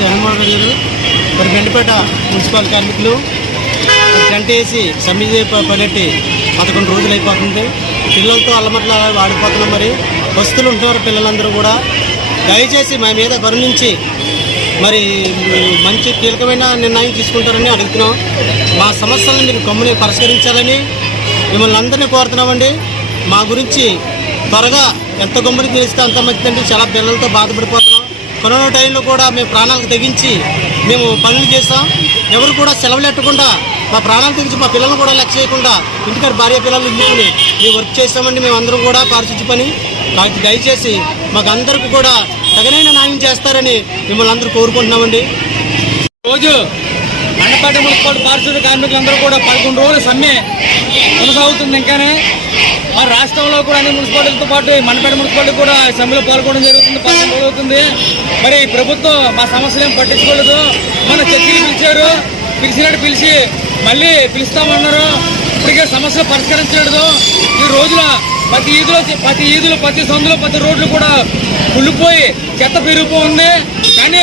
జగన్మోహన్ రెడ్డి గారు మరి గండిపేట మున్సిపల్ కార్మికులు టెంట్ వేసి సమ్మె పడేటి పదకొండు రోజులు అయిపోతుంది. పిల్లలతో అల్లమట్ల వాడిపోతున్నాం మరి. వస్తువులు ఉంటున్నారు పిల్లలందరూ కూడా. దయచేసి మా మీద కరుణించి మరి మంచి కీలకమైన నిర్ణయం తీసుకుంటారని అడుగుతున్నాం. మా సమస్యలను మీరు కమ్ముని పరిష్కరించాలని మిమ్మల్ని అందరినీ కోరుతున్నామండి. మా గురించి త్వరగా ఎంత గమ్ముని తెలిస్తే అంత మంచిదండి. చాలా పిల్లలతో బాధపడిపోతున్నాం. కరోనా టైంలో కూడా మేము ప్రాణాలకు తెగించి మేము పనులు చేస్తాం. ఎవరు కూడా సెలవులు ఎట్టకుండా మా ప్రాణాలు తెగించి మా పిల్లలను కూడా లెక్క చేయకుండా ఇంటికాడ భార్య పిల్లలు ఇందుకుని మేము వర్క్ చేస్తామండి. మేము అందరం కూడా పారిశుద్ధ్య పని. కాబట్టి దయచేసి మాకు అందరికీ కూడా తగనైన న్యాయం చేస్తారని మిమ్మల్ని అందరూ కోరుకుంటున్నామండి. రోజు మండపేట మున్సిపల్ పారిశుద్ధ కార్మికులందరూ కూడా పదకొండు రోజుల సమ్మె కొనసాగుతుంది ఇంకానే. మరి రాష్ట్రంలో కూడా అన్ని మున్సిపాలిటీలతో పాటు ఈ మండపేట మున్సిపాలిటీ కూడా సమ్మెలో పాల్గొనడం జరుగుతుంది. పదకొండు రోజులు అవుతుంది. మరి ప్రభుత్వం మా సమస్యలు ఏం పట్టించుకోలేదు. మన చర్చలు పిలిచారు. పిలిచినట్టు పిలిచి మళ్ళీ పిలుస్తామన్నారు. ఇప్పటికే సమస్యలు పరిష్కరించలేదు. ఈ రోజున ప్రతి ఈదులో ప్రతి ఈదులు ప్రతి సందులో ప్రతి రోడ్లు కూడా కుళ్ళిపోయి చెత్త పెరిగిపోయింది. కానీ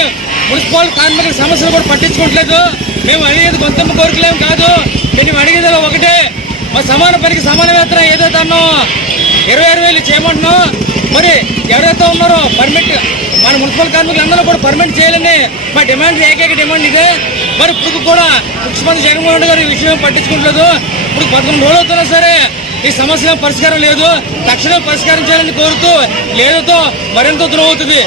మున్సిపల్ కార్మికుల సమస్యలు కూడా పట్టించుకోవట్లేదు. మేము అడిగేది గొంతమ్మ కోరికలేం కాదు. మేము అడిగేది ఒకటే. మా సమాన పనికి సమాన వేతన ఏదైతే అన్నో ఇరవై ఆరు వేలు చేయమంటున్నాం. మరి ఎవరైతే ఉన్నారో పర్మిట్ మన మున్సిపల్ కార్మికులు అందరూ కూడా పర్మిట్ చేయాలని మా డిమాండ్ ఏకైక డిమాండ్ ఇదే. మరి ఇప్పుడు కూడా ముఖ్యమంత్రి జగన్మోహన్ రెడ్డి గారు ఈ విషయం పట్టించుకోవట్లేదు. ఇప్పుడు పదకొండు రోజులు అవుతున్నా సరే ఈ సమస్య పరిష్కారం లేదు. తక్షణం పరిష్కారం చేయాలని కోరుతూ లేదుతో మరింత దూరం అవుతుంది.